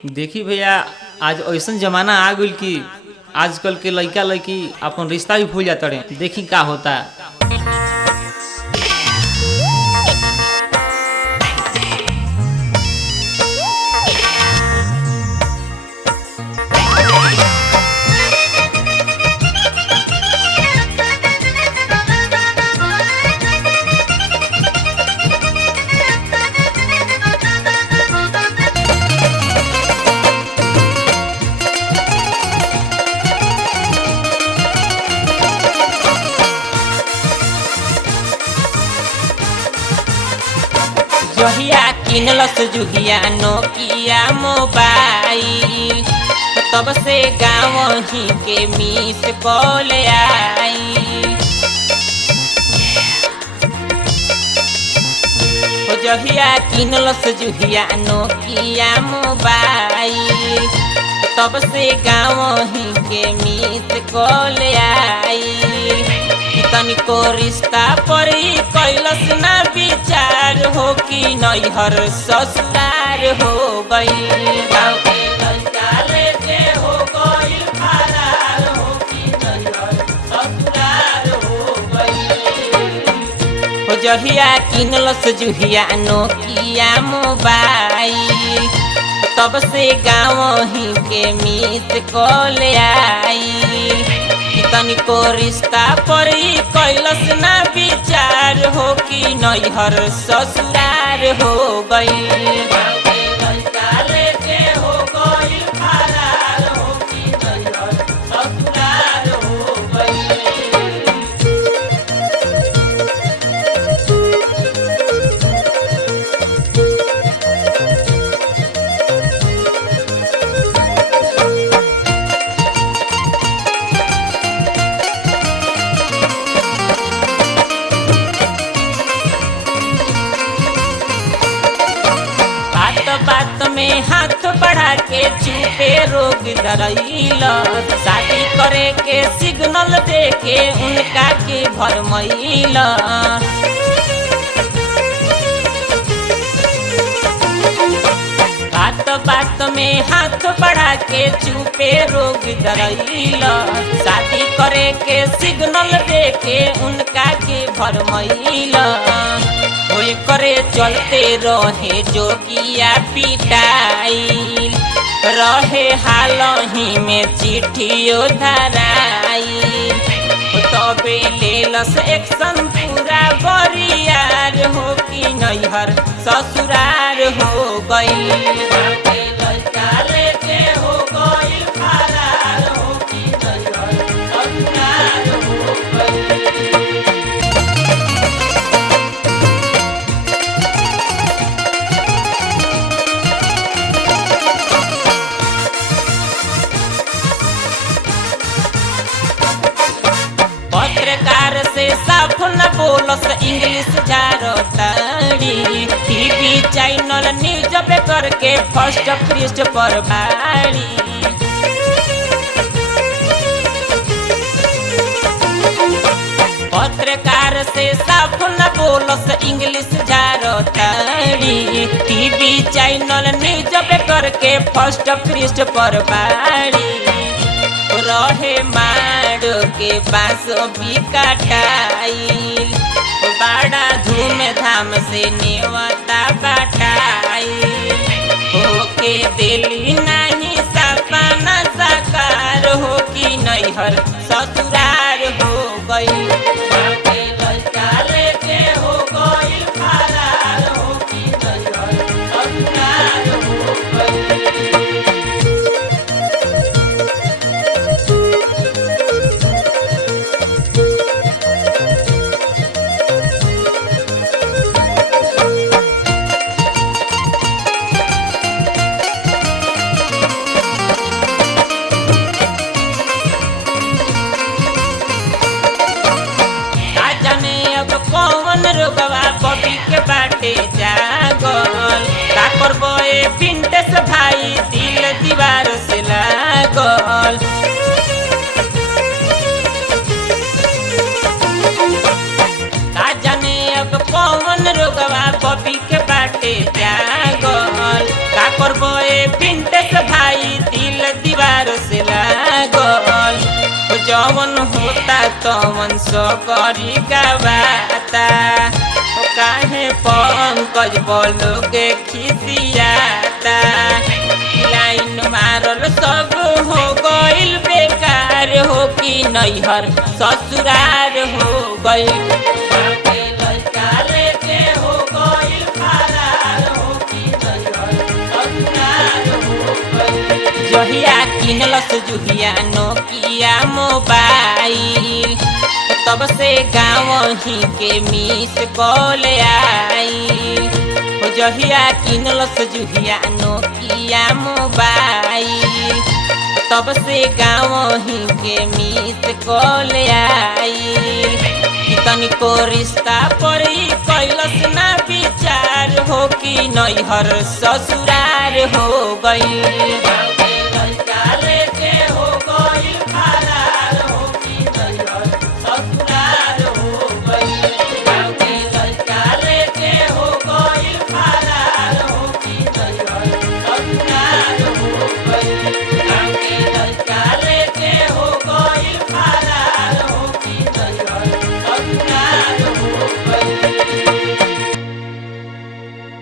देखी भैया, आज ऐसा जमाना आ गइल कि आजकल के लड़का लड़की अपन रिश्ता भी भूल जाते रहे। देखी का होता है। जहिया किनलस जुहिया नोकिया मोबाइल, तब से गाँव ही के मिस कॉल आई। जहिया किनलस जुहिया नोकिया मोबाइल, तब से गाँव ही के मिस कॉल आई। तनिको रिश्ता पर कैलस ना विचार हो कि नैहर ससुरार हो गई। गाँव के लड़का लेके हो गई फरार हो कि नैहर ससुरार हो गई। जहिया किनलस जुहिया नोकिया मोबाइल, तब से गाँव ही के मिस कॉल आई। तनिको रिश्ता पर कैलस ना विचार हो कि नैहर ससुरार हो गई। बात में हाथ बढ़ा के चुपे रोग धरैल, शादी करे के सिग्नल दे के उनका के भरमैल। बात में हाथ बढ़ा के चुपे रोग धरैल, शादी करे के सिग्नल दे के उनका के भरमैल। करे चलते रहे जोगिया पिटाइल, रहे हाल ही में चिट्ठियों धराइल। तबे लेलस एक्शन पूरा बरियार हो कि नैहर ससुरार हो गई। पत्रकार से साफ न बोलस इंग्लिश जारताड़ी, टीवी चैनल न्यूज पेपर के फर्स्ट पृष्ठ पर बाड़ी। पत्रकार से साफ न बोलस इंग्लिश जारताड़ी, टीवी चैनल न्यूज पेपर के फर्स्ट पृष्ठ पर बाड़ी। रहे मारो के बांस भी कटाइल, बड़ा धूम धाम से नेवता बटाइल। होके दिली नहीं सपना साकार हो कि नैहर ससुरार हो गई। रोगवा बबी के बाटे जागल, का करबो ए पिंटेस भाई दिल दीवार से लागल। का जाने अब कौन रोगवा बबी के बाटे जागल, का करबो ए पिंटेस तवन सो करी गवाता काहे पंकज बोलो के खिसियाता लाइन मारल सब हो गइल बेकार हो कि नैहर ससुरार हो गइल जहिया किनलस जुहिया नोकिया मोबाइल तब से गाँव ही के मिस कॉल आई जहिया किनलस जुहिया नोकिया मोबाइल तब से गाँव ही के मिस कॉल आई तनिको रिश्ता पर कैलस ना विचार हो कि नैहर ससुरार हो गई।